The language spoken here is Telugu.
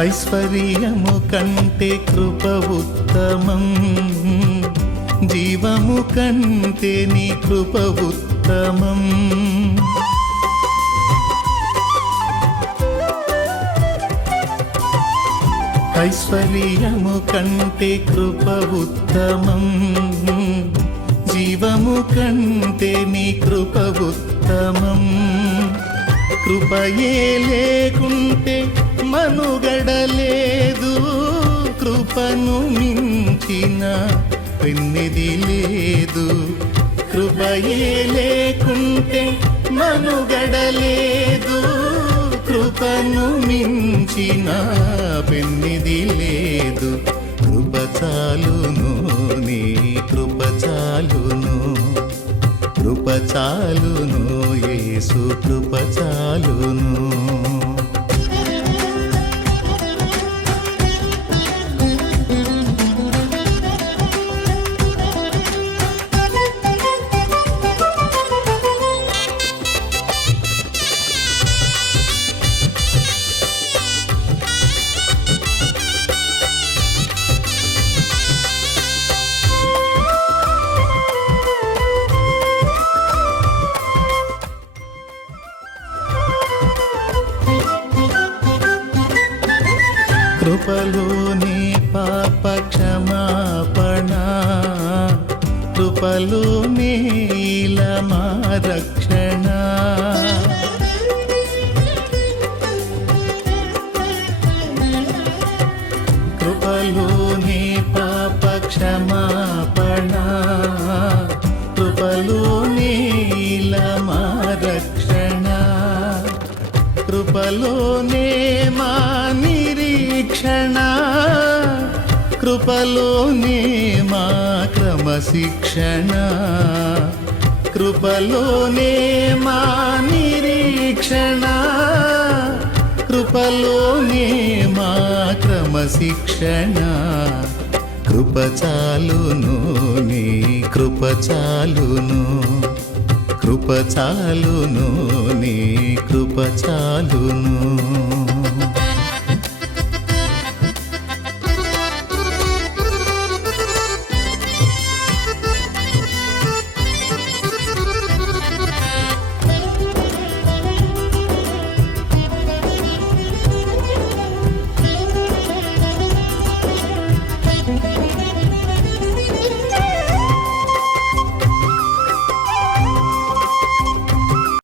ఐశ్వర్యము కంటే కృప ఉత్తమం, జీవము కంటే నీ కృప ఉత్తమం. ఐశ్వర్యము కంటే కృప ఉత్తమం, జీవము కంటే నీ కృప ఉత్తమం. కృపయే లేకుంటే మనుగడలేదు, కృపను మించిన పెన్నిది లేదు. కృపయే లేకుంటే మనుగడలేదు, కృపను మించిన పెన్నిది లేదు. కృప చాలును, నీ కృప చాలును, కృప చాలును, యేసు కృప చాలును. కృపలోనే పాప క్షమాపణ, కృపలోనే మా రక్షణ. కృపలోనే పాప క్షమాపణ, కృపలోనే మా రక్షణ. కృపలోనే మా నిరీక్షణ, కృపలోనే మా క్రమశిక్షణ. కృపలోనే మా నిరీక్షణ, కృపలోనే మా క్రమశిక్షణ. కృప చాలును, నీ కృప చాలును, కృప చాలును, నీ కృప చాలును.